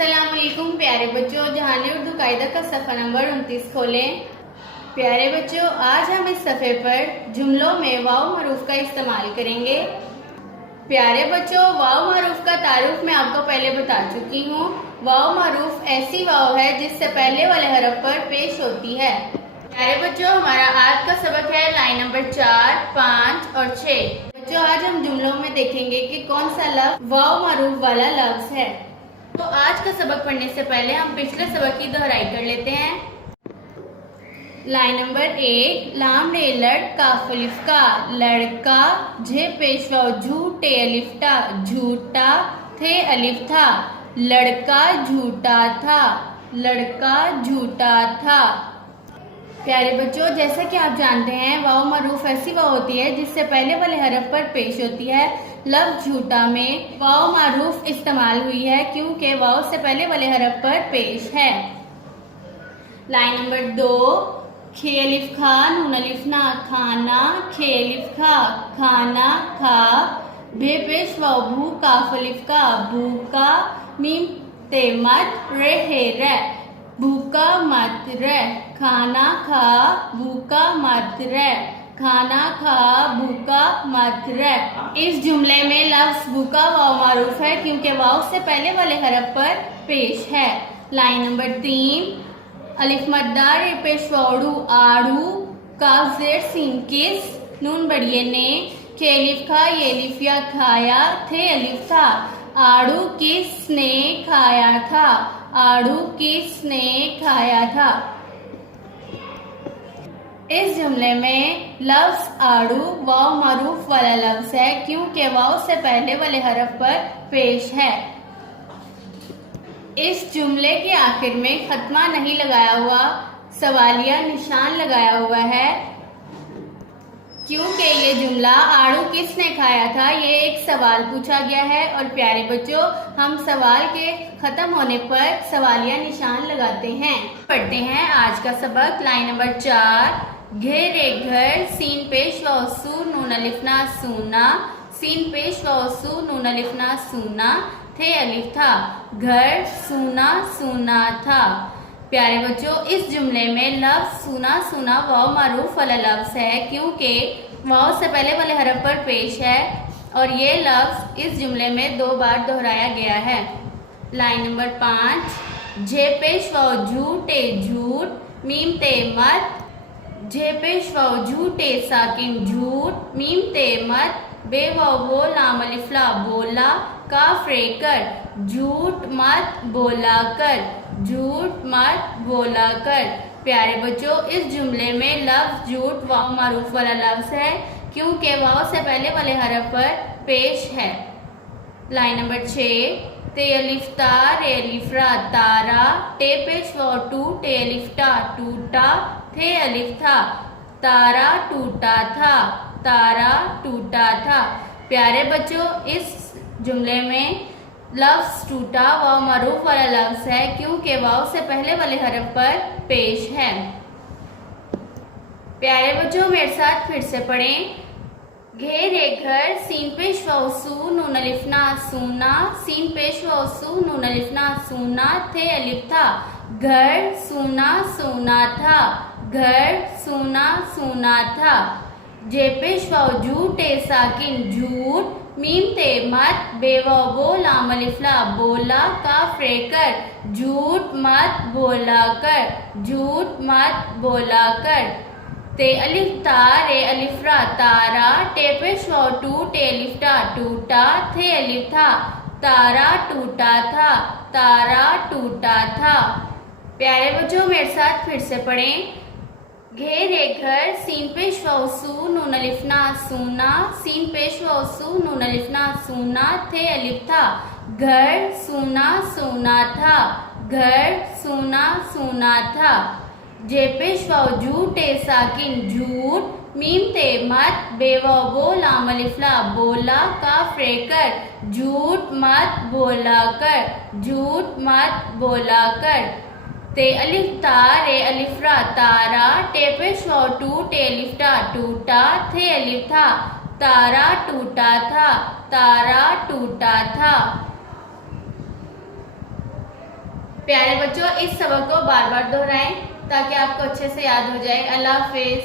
अस्सलामुअलैकुम प्यारे बच्चों, जहानी उर्दू कायदा का सफ़ा नंबर 29 खोलें। प्यारे बच्चों, आज हम इस सफ़े पर जुमलों में वाव मरूफ का इस्तेमाल करेंगे। प्यारे बच्चों, वाव मरूफ का तारुफ मैं आपको पहले बता चुकी हूँ। वाव मरूफ ऐसी वाव है जिससे पहले वाले हरफ पर पेश होती है। प्यारे बच्चों, हमारा आज का सबक है लाइन नंबर 4, 5 और 6। बच्चों, आज हम जुमलों में देखेंगे कि कौन सा लफ्ज वाव मरूफ वाला लफ्ज है। तो आज का सबक पढ़ने से पहले हम पिछले सबक की दोहराई कर लेते हैं। लाइन नंबर 1, लाम रे लड़ काफ अलिफ का, लड़का, झे पेशवा झूठे अलिफ टा, झूठा, थे अलिफ था, लड़का झूठा था, लड़का झूठा था। प्यारे बच्चों, जैसा कि आप जानते हैं, वाव मरूफ ऐसी वाव होती है जिससे पहले वाले हरफ पर पेश होती है। लफ्ज झूठा में वाव मरूफ इस्तेमाल हुई है क्योंकि वाव से पहले वाले हरफ पर पेश है। लाइन नंबर 2, खे अलिफ खा, नून अलिफ ना, खाना, खे अलिफ खा, खाना, खा, भे पेश वाव भू, काफ अलिफ का, भूका, मीम ते मत, रे हे रे, भूका मत रे, खाना खा, भूका मत रे, खाना खा, भूका मत रे। इस जुमले में लफ्ज भूका वाव मारूफ है क्योंकि वाव से पहले वाले हरफ पर पेश है। लाइन नंबर 3, अलिफ मद्दार रे पेश वाड़ू, आड़ू, काफ जेर सीन किस, नून बढ़िए ने, खे अलिफ खा, ये अलिफ या खाया, थे अलिफ था, आड़ू किसने खाया था, आड़ू किसने खाया था। इस जुमले में लफ्ज आड़ू वाव मरूफ वाला लफ्ज है क्योंकि वाव से पहले वाले हरफ पर पेश है। इस जुमले के आखिर में खत्मा नहीं लगाया हुआ, सवालिया निशान लगाया हुआ है क्योंकि ये जुमला आड़ू किसने खाया था, ये एक सवाल पूछा गया है। और प्यारे बच्चों, हम सवाल के खत्म होने पर सवालिया निशान लगाते हैं। पढ़ते हैं आज का सबक। लाइन नंबर 4, घेरे घर, सीन पेश वसू, नून अलिफना सूना, सीन पेश वसू, नून अलिफना सूना, थे अलिफ था, घर सूना सूना था। प्यारे बच्चों, इस जुमले में लफ्ज सूना सूना वाव मारूफ वाला लफ्ज है क्योंकि वाव से पहले वाले हरफ पर पेश है और ये लफ्ज इस जुमले में 2 बार दोहराया गया है। लाइन नंबर 5, झे पेश वाव झूठे झूठ, मीम ते मत, झे पेश वाव झूठे साकिन झूठ, मीम ते मत, बे वाव वो लाम अलिफ ला बोला, काफ रे कर, झूठ मत बोला कर, झूठ मत बोला कर। प्यारे बच्चों, इस जुमले में लफ्ज झूठ वाव मारूफ वाला लफ्ज है क्योंकि वाव से पहले वाले हरफ पर पेश है। लाइन नंबर 6, ते अलिफ ता, रे अलिफ रा, तारा, टे पेश वाव टू, टे अलिफ टा, टूटा, थे अलिफ था, तारा टूटा था, तारा टूटा था। प्यारे बच्चों, इस जुमले में लफ्ज टूटा वाव मरूफ वाला लफ्ज है क्योंकि वाव से पहले वाले हरफ पर पेश है। प्यारे बच्चों, मेरे साथ फिर से पढ़ें। घेरे घर, सीन पेश वसू, नून अलिफना सूना, सीन पेश वसू, नून अलिफना सूना, थे अलिफ था, घर सूना सूना था, घर सूना सूना था। जे पेश वाव झूठे साकिन झूठ, मीम ते मत, बेवाव बो लाम अलिफ ला बोला, काफ रे कर, झूठ मत बोला कर, झूठ मत बोला कर। ते अलिफ ता, रे अलिफ रा, तारा, टे पेश वाव टू, टे अलिफ टा, टूटा, थे अलिफ था, तारा टूटा था, तारा टूटा था। प्यारे बच्चों, मेरे साथ फिर से पढ़ें। घेरे घर, सीन पेश वसू, नून अलिफना सूना, सीन पेश वसू, नून अलिफना सूना, थे अलिफ था, घर सूना सूना था, घर सूना सूना था। जे पेश वाव झूठे साकिन झूठ, मीम ते मत, बेवाव बो लाम अलिफ ला बोला, काफ रे कर, झूठ मत बोला कर, झूठ मत बोला कर। ते अलिफ ता, रे अलिफ रा, तारा, टे पेश वाव टू, टे अलिफ टा, टूटा, थे अलिफ था, तारा टूटा था, तारा टूटा था। प्यारे बच्चों, इस सबक को बार बार दोहराएं ताकि आपको अच्छे से याद हो जाए। अल्लाह हाफिज।